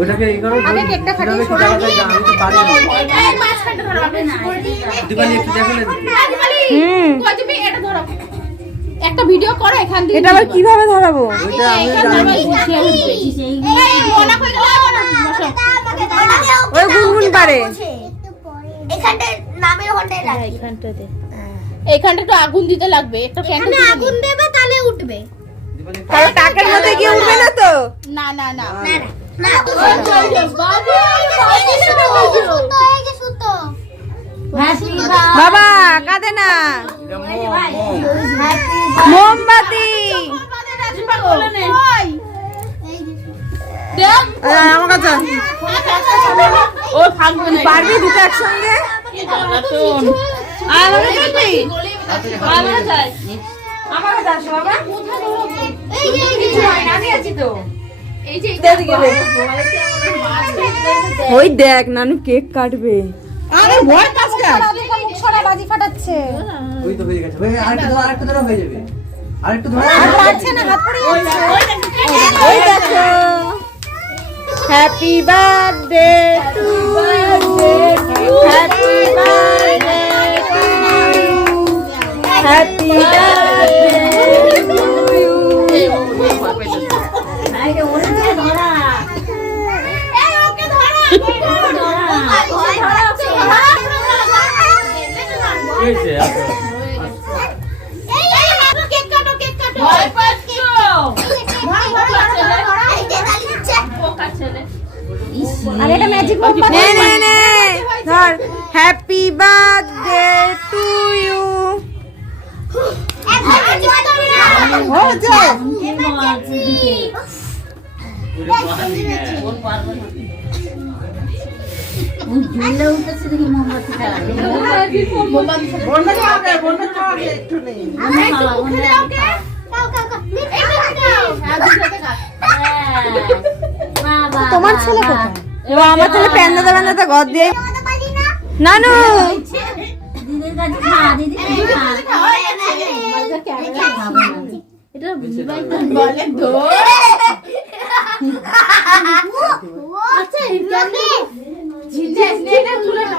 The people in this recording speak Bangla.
ওটাকে এই করো কেকটা আমি তো পারি না ধরো, আপনি দিন। দীপালি একটু দেখো না। হুম। কই তুমি এটা ধরো। একটা ভিডিও করো এখান থেকে এটা আবার কীভাবে ধরাবো? ওইটা আমি জানি। এই, মনা কই? বসো। ওই গুনগুন পারে। নামের এইখানটা একটু আগুন দিতে লাগবে। একটা ক্যান্ডেল আগুন দেবে তাহলে উঠবে। তাহলে টাকের মধ্যে গিয়ে উঠবে না? না না না। না না। না বাবু, কাঁদে না। মোমবাতি। কই? আমার কাছে। ও পারবি দুটো একসঙ্গে? আমাকে আমার কাছে আসো বাবা এই যে এই যে কিছু হয় না, আমি আছি তো এই যে। ওই দেখ নানু কেক কাটবে আরে ভয় কাজ মুখ ছড়া বাজি ফাটাচ্ছে ওই তো হয়ে গেছে ওই আরেকটু ধরো আরেকটু ধরো হয়ে যাবে আরেকটু ধরো পারছে না হাত পড়ে যাচ্ছে ওই দেখো happy birthday to you happy birthday to you happy birthday আর এটা ম্যাজিক নে নে নে ধর হ্যাপি বার্থডে তোমার ছেলে কোথায় এবার আমার ছেলে প্যান্দাতে প্যান্দাতে ঘর দিয়ে নানু বলে ধর আচ্ছা এটা তুলে নাও